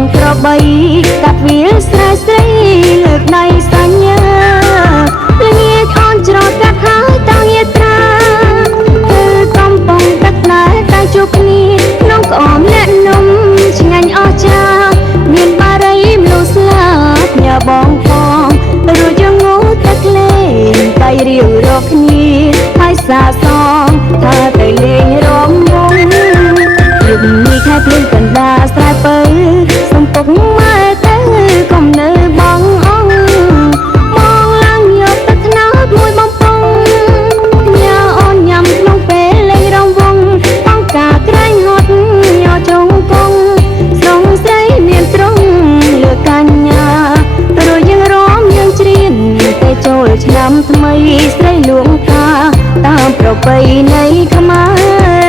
ងក្របីកាត់វាស្រែស្រីលើកដៃសញ្ញាល្ងាចអូនច្រត់កាត់ហើយតងយាត្រាគឺកំពុងដឹកណែតែជួបគ្នាក្នុងក្អមអ្នកនំឆ្ងាញ់អស្ចារ្យមានបារីមនុស្សស្លាប់ញ៉ាបងផងរួចយើងងូតតែក្លែងតែរៀវរកគ្នាហើយសាសងថាទៅលេងរំវងយប់នេះខែភ្លឺកណ្ដាលស្រែពៅសំពុកម៉ែទៅកុំនៅបងអង្គមកឡើងយកទឹកថ្នោតមួយបំពង់ញ៉ាអូនញ៉ាំក្នុងពេលលេងរំវងអង្គការក្រែងហត់ញ៉ាចុងកងស្រងស្រីមានត្រង់លើកញ្ញាព្រោះយើងរំយើងច្រៀនតែចូលឆ្នាំថ្មីស្រីលួងកាតាមប្រពៃណីខ្មែរ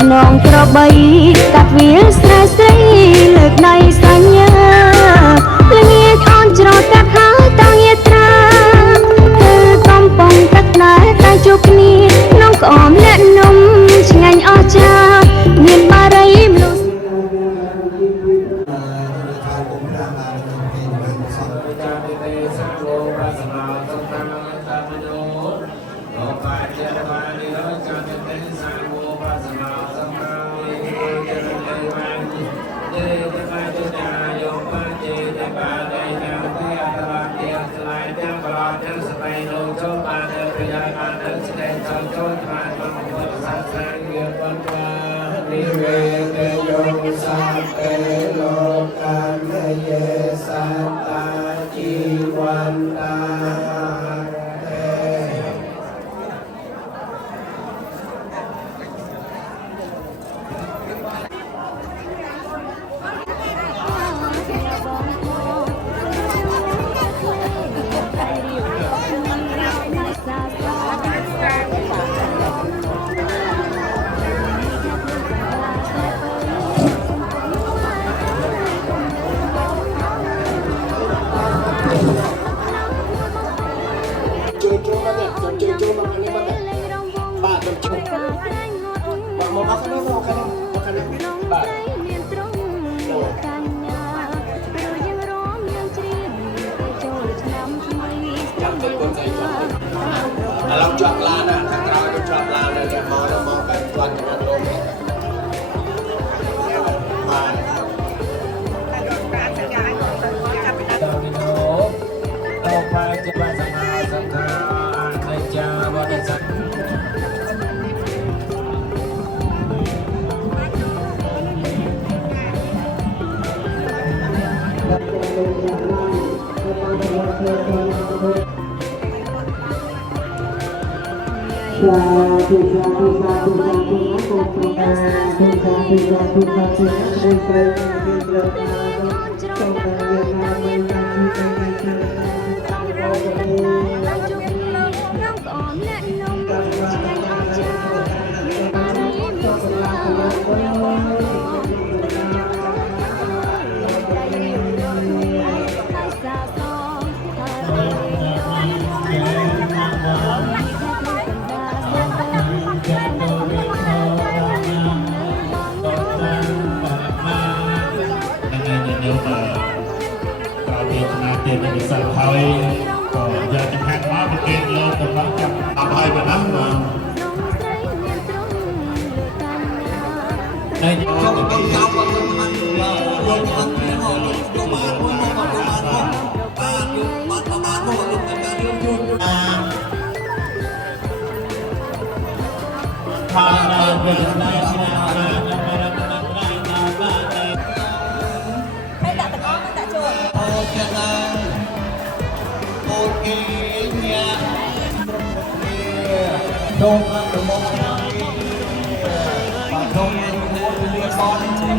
ក្នុងក្របីកាត់វាស្រែស្រីលើកដៃសញ្ញាល្ងាចអូនច្រត់កាត់ហើយតងយាត្រាគឺកំពុងទឹកណែតែជួបគ្នាក្នុងក្អមអ្នកនំឆ្ងាញ់អស្ចារ្យមានបារីមនុស្សchọn lan à, thằng tao nó chọn lan này để mò cái toàn cái đồ màហើយក៏យកចង្ហាន់មកប្រគេនលោកទៅដល់ចាប់ដល់ហើយប៉ុណ្ណឹងបាទតែយកទៅកោបយកទៅមកយកទៅទៅមកមកបាទបាត់ប្រមាណមកលោកទៅការរឿងយូរថាដល់ពេលណាให้ដាក់ទាំងអស់ដាក់ចូលអូចាណាអូគីញ៉ាចូលមកទៅមកបាទចូលមកលៀបបន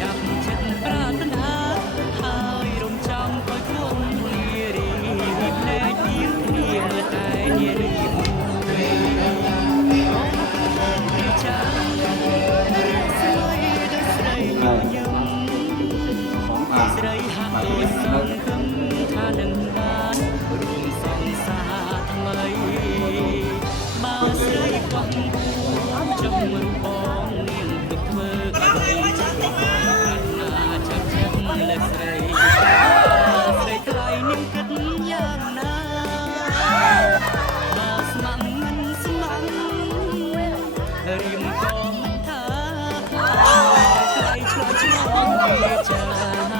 ចាប់ចិត្តប្រាថ្នាហើយរំចាំឲ្យខ្លួននារីភ្នែកទៀងគ្នាមើលតែនារីមួយចាំស្រីដូចស្រីញញឹមស្រីហាក់ដូចសង្ឃឹមថានឹងបានរួមសង្សារថ្មីបើស្រីខ្វះចង់រូបបងនាងទុកធ្វើអ្វីលើស្រីស្រីថ្លៃនឹងគិតយ៉ាងណាបើស្ម័គ្រមិនស្ម័គ្ររៀមក៏មិនថាថ្លៃឆ្លោះឆ្លងវាចារន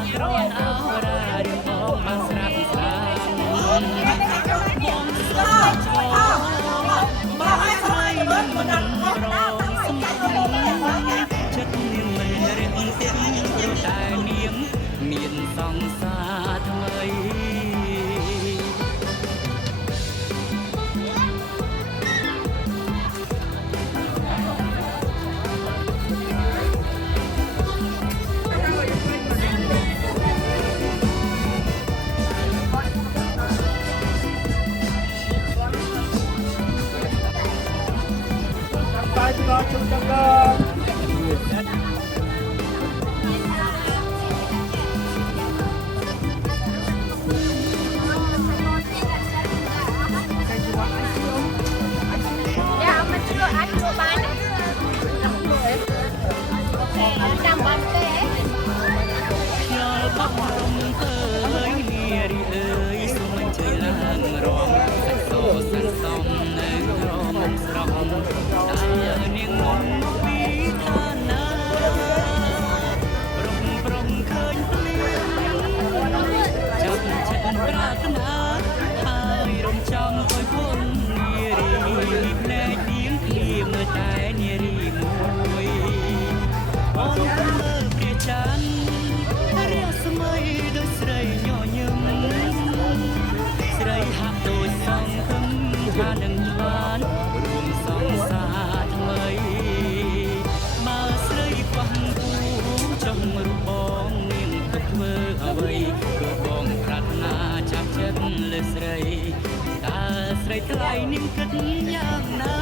អរ៉ារៀមបងបានស្រាប់ស្រាប់បងស្លាប់ឆ្លងបើស្រីមិនប្រងស្ម័គ្រចិត្តនាងមិនរៀងទៀតតែនាងមានសង្សារថ្មីបាយស្គាល់ជុំចង្កខ្យល់បក់រំភើយនារីអើយសូមអញ្ជើញឡើងរំសាច់សូសាច់សំនៅក្រមុំស្រស់តើនាងមុំពីឋានណាប្រំឃើញភ្លៀងចាប់ចិត្តប្រាថ្នាហើយរំចាំឲ្យគុណនារីភ្នែកទៀងគ្នាមើលតែនារីមួយអូនមើលព្រះច័ន្ទរាស្មីដូចស្រីញញឹមស្រីហាក់ដូចសង្ឃឹមថានឹងបានរួមសង្សារថ្មីបើស្រីខ្វះគូចង់រូបបងនាងទុកធ្វើអ្វីរូបបងប្រាថ្នាចាប់ចិត្តលើស្រីតើស្រីថ្លៃនាងគិតយ៉ាងណា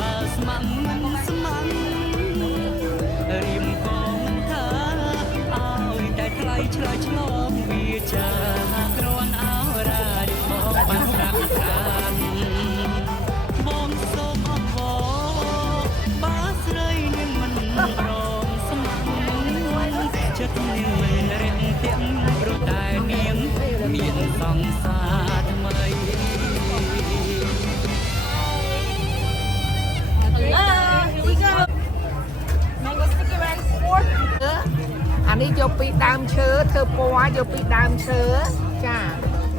បើស្ម័គ្រមិនស្ម័គ្ររៀមក៏មិនថាឲ្យតែថ្លៃឆ្លើយឆ្លងវាចាគ្រាន់អោរ៉ារីបងបានស្រាប់ស្រាប់បងសូមអង្វរបើស្រីនាងមិនព្រមស្ម័គ្រចិត្តនាងមិនរៀងទៀងព្រោះតែនាងមានសង្សារថ្មី អានេះយកពីដើមឈើធ្វើពណ៌យកពីដើមឈើចា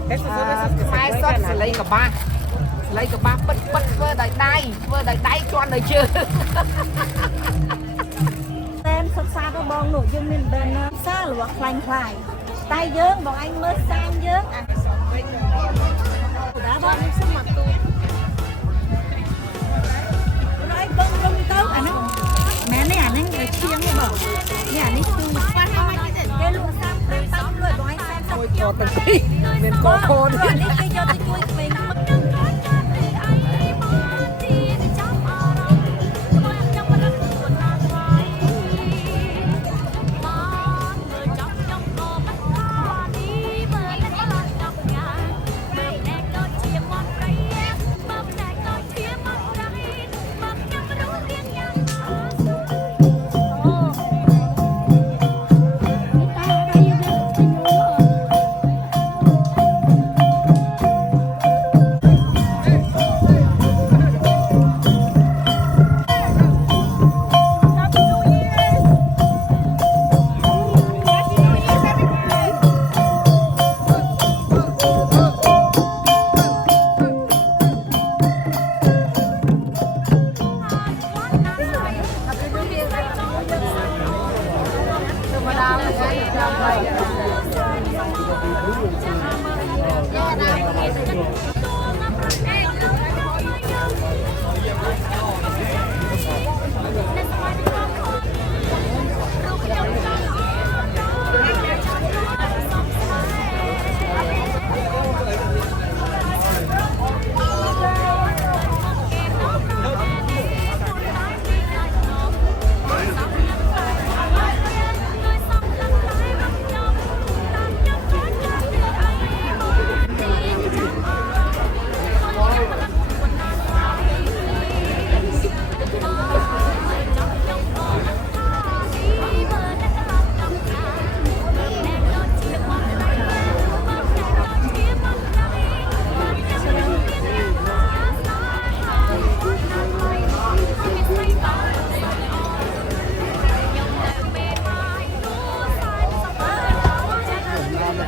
ខ្មែរសុទ្ធសលៃកបាសសលៃកបាសពិតពិតធ្វើដោយដៃជន់ដោយជើងតែសិក្សាទៅបងនោះយើងមានបែនណាសាលវ៉ាខ្លាញ់ខ្លាយតែយើងបងអញមើលសាញយើងអាដល់បងនេះសុំមកទូរៃបងរំទៅអាហ្នឹងមែននេះអាហ្នឹងឈៀងទេបងនេះអានេះទូគេលក់30លុយបងឯង30យកទៅមានកខូនអានេះគេយកទៅជួយក្មេង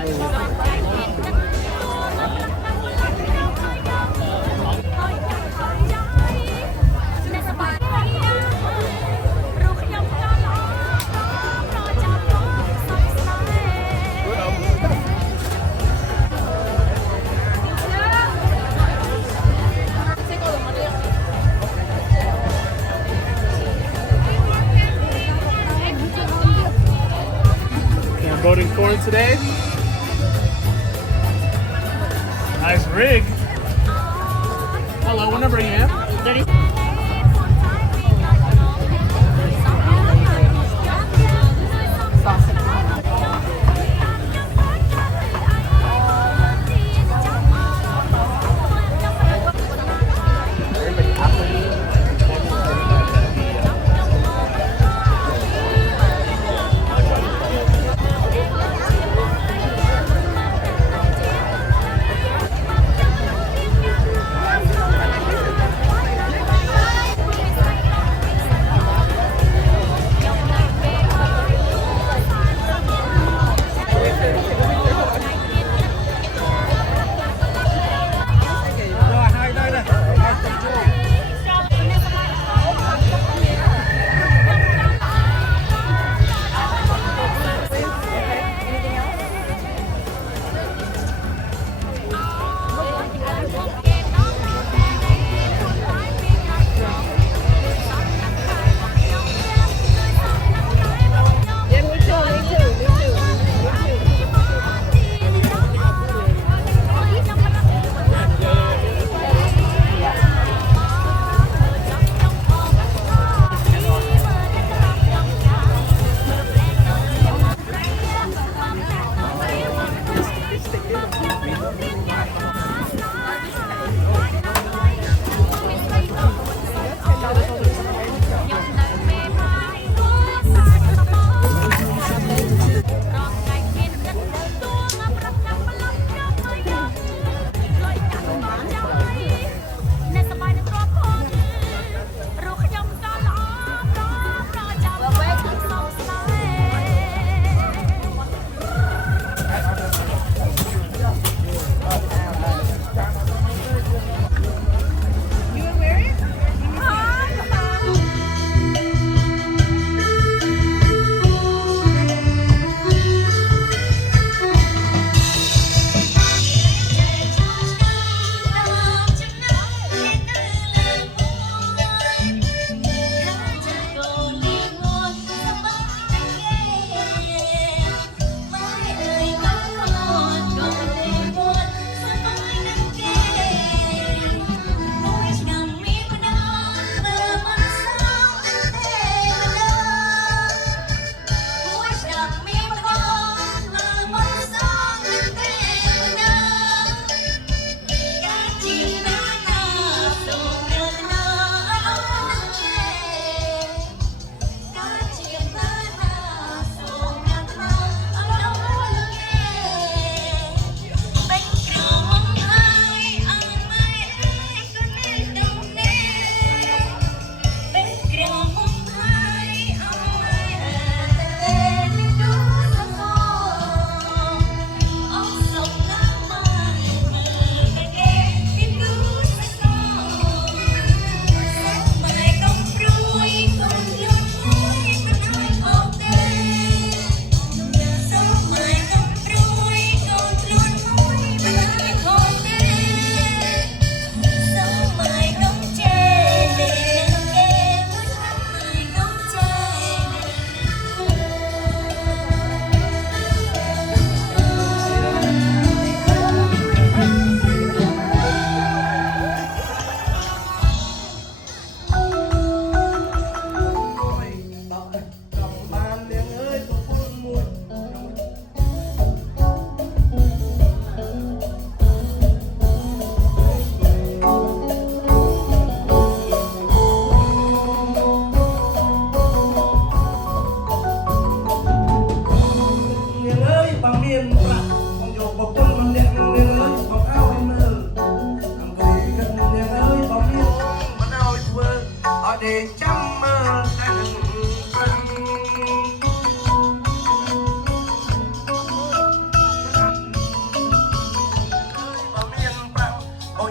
Okay, I'm voting for it today. Nice rig. Hello, what number are you in? អ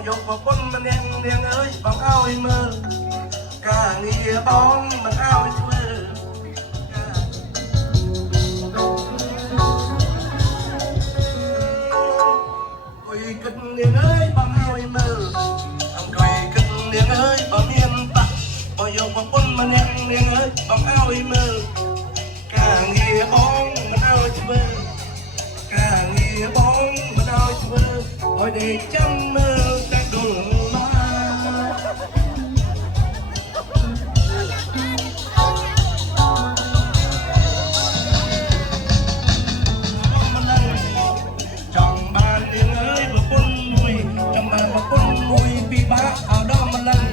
យកប្រពន្ធម្នាក់នាងអើយបងឲ្យមើលការងារបងមិនឲ្យធ្វើអុយគិតនាងអើយបងឲ្យមើលអង្គុយគិតនាងអើយបងមានបាក់បើយកប្រពន្ធម្នាក់នាងអើយបងឲ្យមើលការងារបងមិនឲ្យធ្វើការងារបងមិនឲ្យធ្វើឲ្យដេកចាំមើលតែដុលមកចង់បាននាងអើយប្រពន្ធមួយចង់បានប្រពន្ធមួយពីបាក់ឲ្យដល់ម្លឹង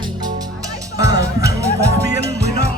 បើខាងក៏គ្មានមួយដង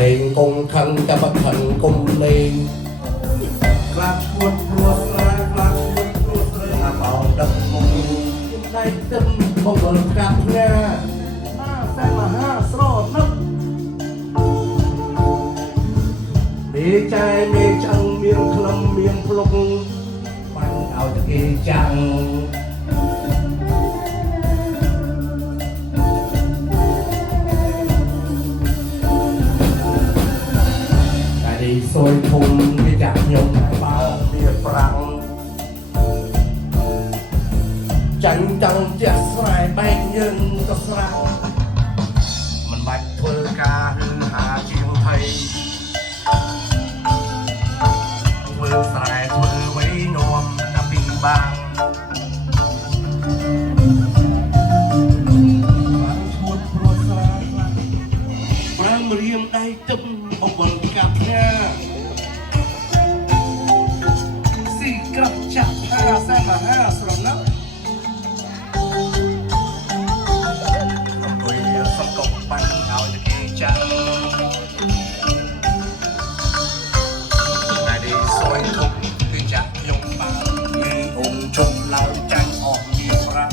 លេងកុំខឹងតែបើខឹងកុំលេងក្លាប់ឈួតព្រោះស្រាក្លាប់ឈួតព្រោះស្រាបោដឹកមុខដៃទឹកមកបលកាប់ណាតែមហាស្រនឹកមេចែមេចាំងមានក្លឹមមានភ្លុកបាញ់ឲ្យតែគេចាំងសួយធំគេចាក់ខ្ញុំបើវាប្រាំងចាញ់ចង់ជះស្រែបែកយើងក៏ស្រាក់មិនបាច់ធ្វើការឬហាជាងថៃធ្វើស្រែធ្វើໄວនាំតែពីបាងបានឈួតព្រោះស្រែប្រាំរៀមដៃទឹកអបលកាប់ញ៉ាស៊ីក្រាប់ចាក់ผ้าแซ่บมา5ស្រណឹកអង្គុយសង្កប់បាញ់ឲ្យតែគេចាំងតែនេះសួយធំគឺចាក់ខ្ញុំបានមានអង្គជុំឡើងចាញ់អស់មានប្រាំ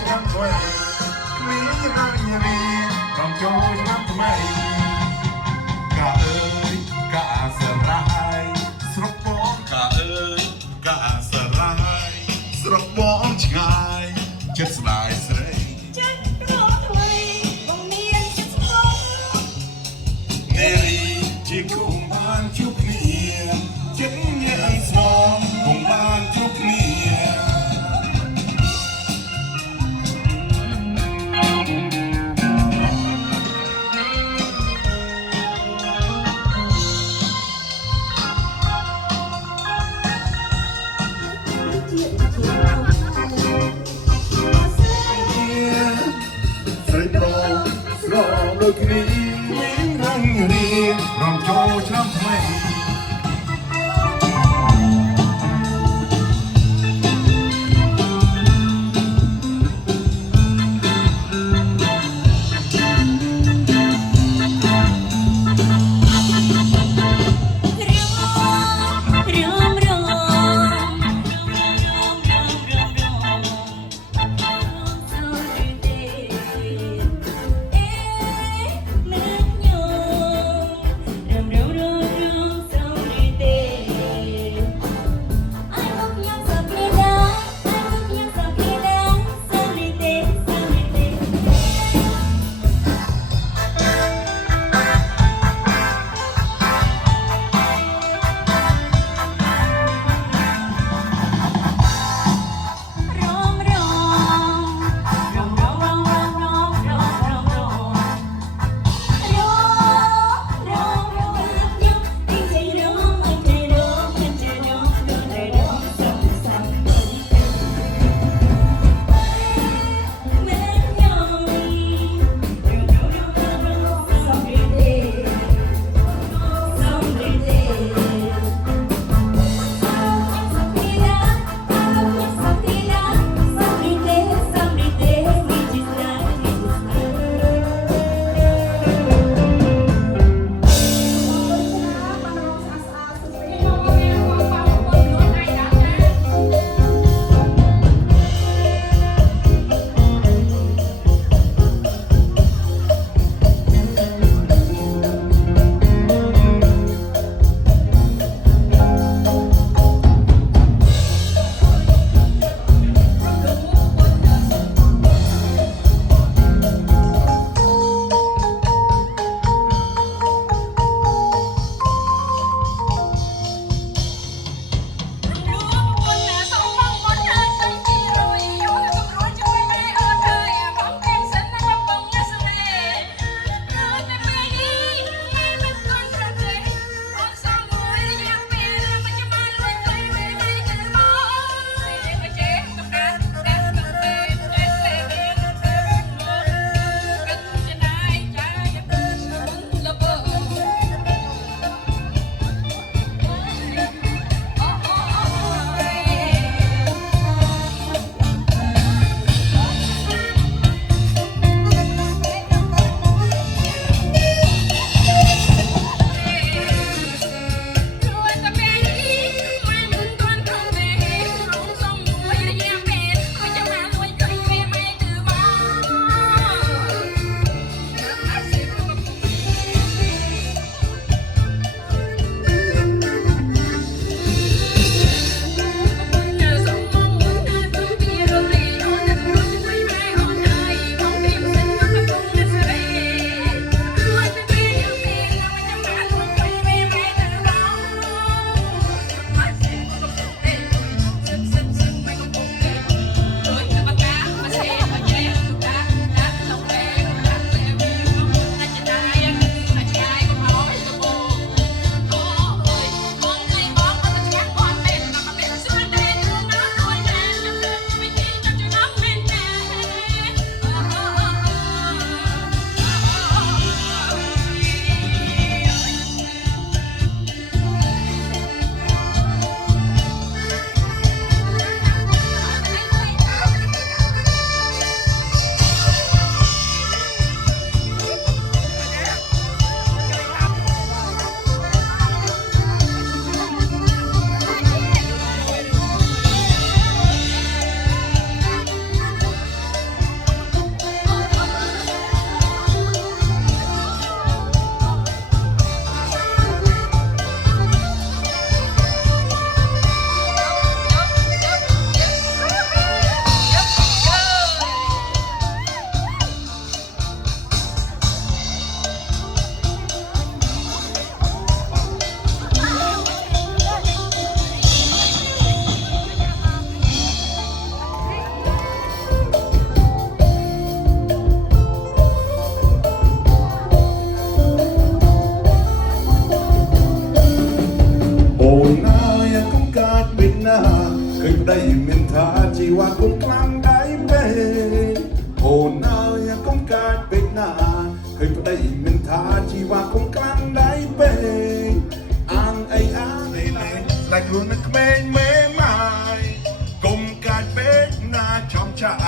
ឆ្នាំថ្មីគ្មានហាញរីរំចូលឆ្នាំថ្មីកាអើយកាស្រ័យស្រុកបងកាអើយកាស្រ័យស្រុកបងឆ្ងាយចិត្តស្ដាយស្រីនារីជាគូបានជួបគ្នាចិនញាយស្នងគង់បានជួបគ្នា ស្រីប្រុសស្រងដូចគ្នាមានរងរៀងរំចូលឆ្នាំថ្មី មិន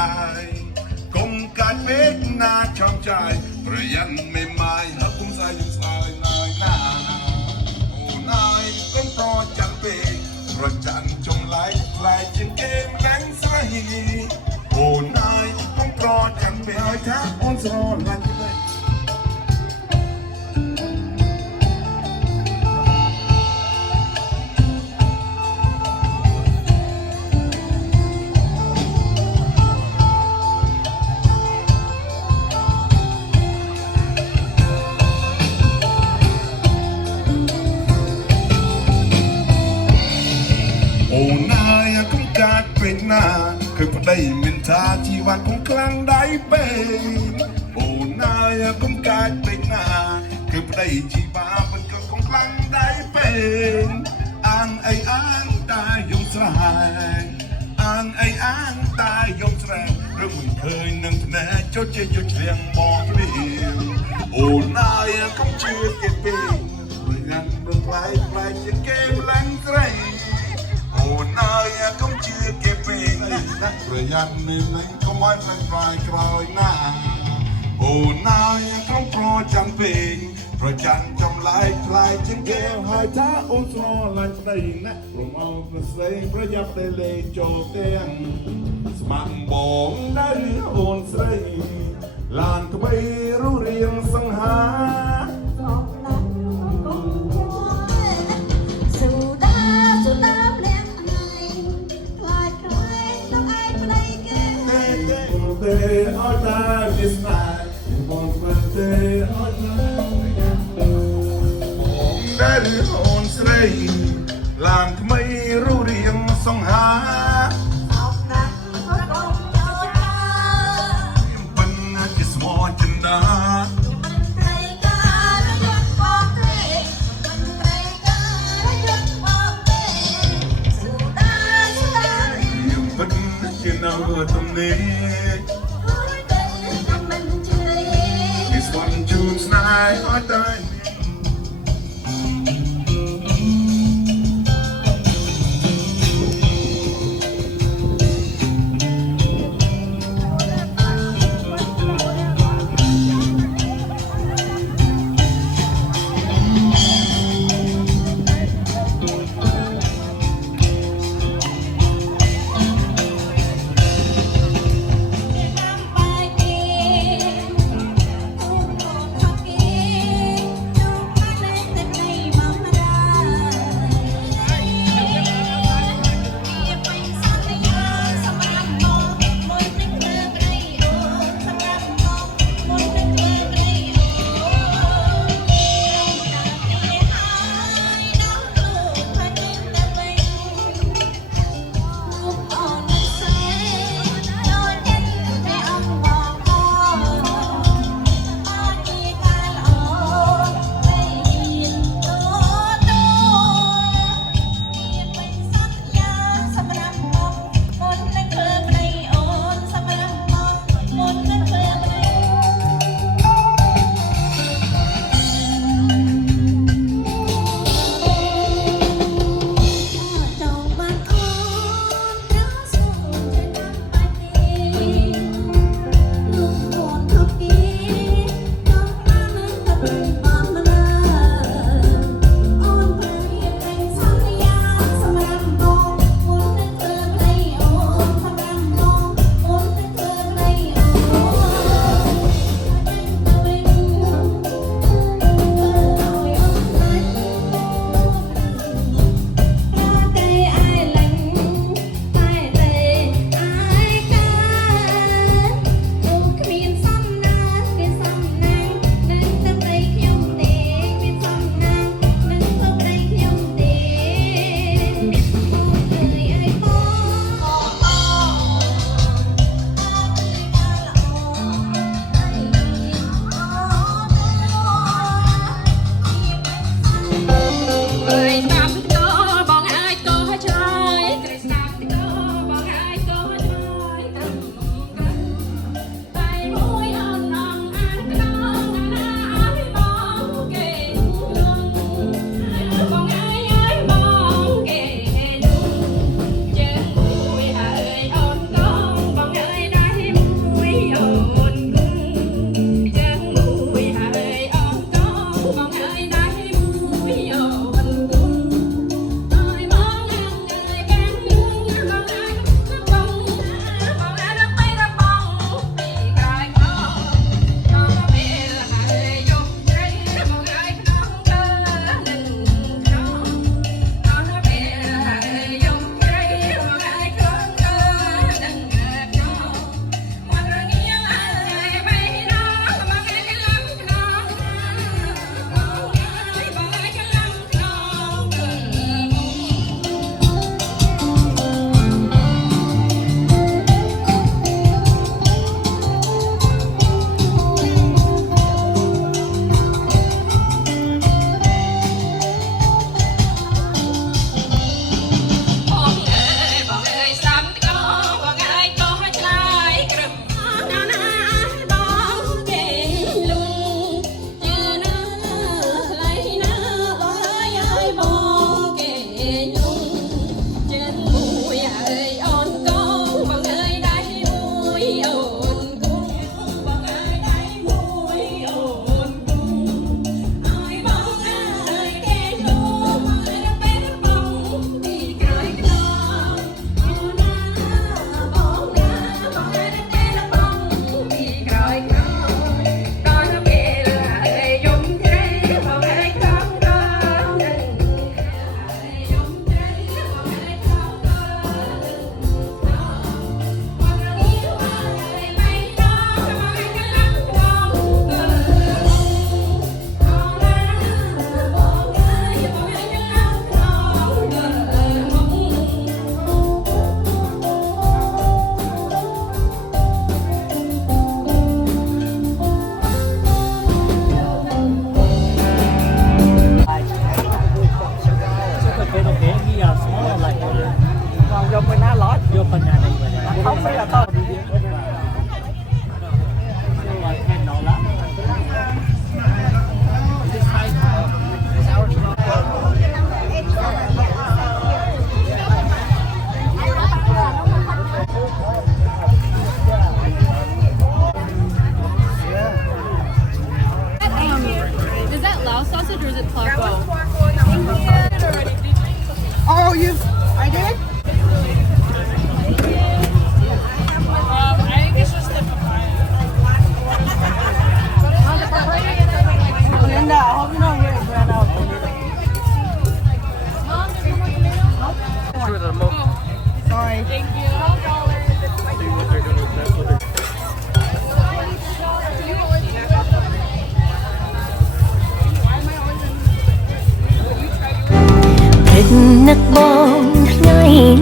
ายกงการเวกนาชอบใจประยันไม่ไม้ฮักกุ้งสายยังสายนายนาโอ้นายก้มต่อจังเปงประจันจงไหลคลายจินเกมแรงสระหีโอ้นายก้มต่อจังเปงท้าอ้อนสรอลันเลย โอ้นายคงการเป็นหน้าเคยพอได้มินทาที่วันคงคลั่งได้เป็นโอ้นายคงการเป็นหน้าเคยพอได้จีบาเป็นก็คงคลั่งได้เป็นอ่างไออ่างตายยมสลายอ่างไออ่างตายยมสลายเรื่องมึงเคยนั่งแน่เจ้าเจียดเรียงบอกเรียงโอ้นายคงเชื่อเก็บเป็นเรื่องนั้นเรื่องไกลไกลจะเก็บแรงไกลโอ้นายก็เชื่อเก็บเองนักประยันในไหนก็ไม่เป็นไรกลอยหน้าโอ้นายก็โปรจังเพลงประจันจำลายคลายจึงแก้วหายท้าโอ้ทรอลันได้นะรวมเอากระเซงประยับได้เลยโจเตียงสมังบองได้โอนเสยลานก็ไม่รู้เรียงสังหา Day or night is night, one day or night. Daddy on sleigh, ลานไม่รู้เรียงสองหาเป็นจิสมอจินดาเป็นจินเอาตรงนี้ This one June's night, I die.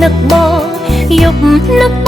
នឹកបងយប់នឹក